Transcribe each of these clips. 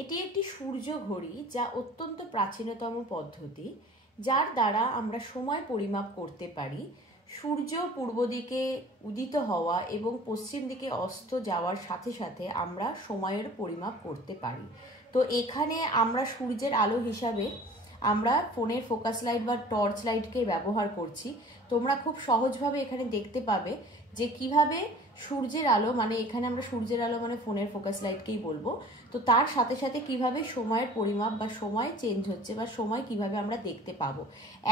এটি একটি সূর্য ঘড়ি, যা অত্যন্ত প্রাচীনতম পদ্ধতি, যার দ্বারা আমরা সময় পরিমাপ করতে পারি। সূর্য পূর্ব দিকে উদিত হওয়া এবং পশ্চিম দিকে অস্ত যাওয়ার সাথে সাথে আমরা সময়ের পরিমাপ করতে পারি। তো এখানে আমরা সূর্যের আলো হিসাবে আমরা ফোনের ফোকাস লাইট বা টর্চ লাইটকে ব্যবহার করছি। তোমরা খুব সহজভাবে এখানে দেখতে পাবে যে কিভাবে সূর্যের আলো, মানে এখানে আমরা সূর্যের আলো মানে ফোনের ফোকাস লাইটকেই বলবো, তো তার সাথে সাথে কিভাবে সময়ের পরিমাপ বা সময় চেঞ্জ হচ্ছে বা সময় কিভাবে আমরা দেখতে পাবো।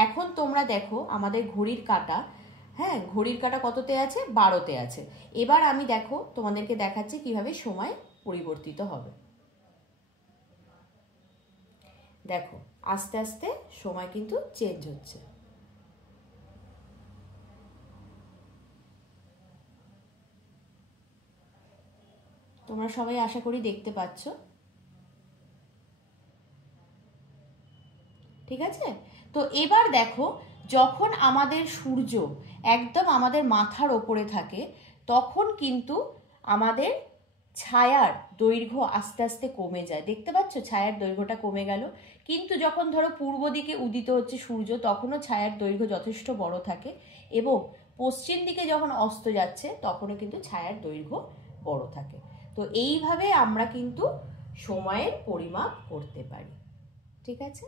এখন তোমরা দেখো আমাদের ঘড়ির কাঁটা, হ্যাঁ ঘড়ির কাঁটা কততে আছে? 12তে আছে। এবার আমি দেখো তোমাদেরকে দেখাচ্ছি কিভাবে সময় পরিবর্তিত হবে। দেখো আস্তে আস্তে সময় কিন্তু চেঞ্জ হচ্ছে। তোমরা সবাই আশা করি দেখতে পাচ্ছ, ঠিক আছে? তো এবার দেখো, যখন আমাদের সূর্য একদম আমাদের মাথার ওপরে থাকে তখন কিন্তু আমাদের ছায়ার দৈর্ঘ্য আস্তে আস্তে কমে যায়। দেখতে পাচ্ছ ছায়ার দৈর্ঘ্যটা কমে গেল। কিন্তু যখন ধরো পূর্ব দিকে উদিত হচ্ছে সূর্য, তখনও ছায়ার দৈর্ঘ্য যথেষ্ট বড় থাকে, এবং পশ্চিম দিকে যখন অস্ত যাচ্ছে তখনও কিন্তু ছায়ার দৈর্ঘ্য বড় থাকে। তো এইভাবে আমরা কিন্তু সময়ের পরিমাপ করতে পারি, ঠিক আছে?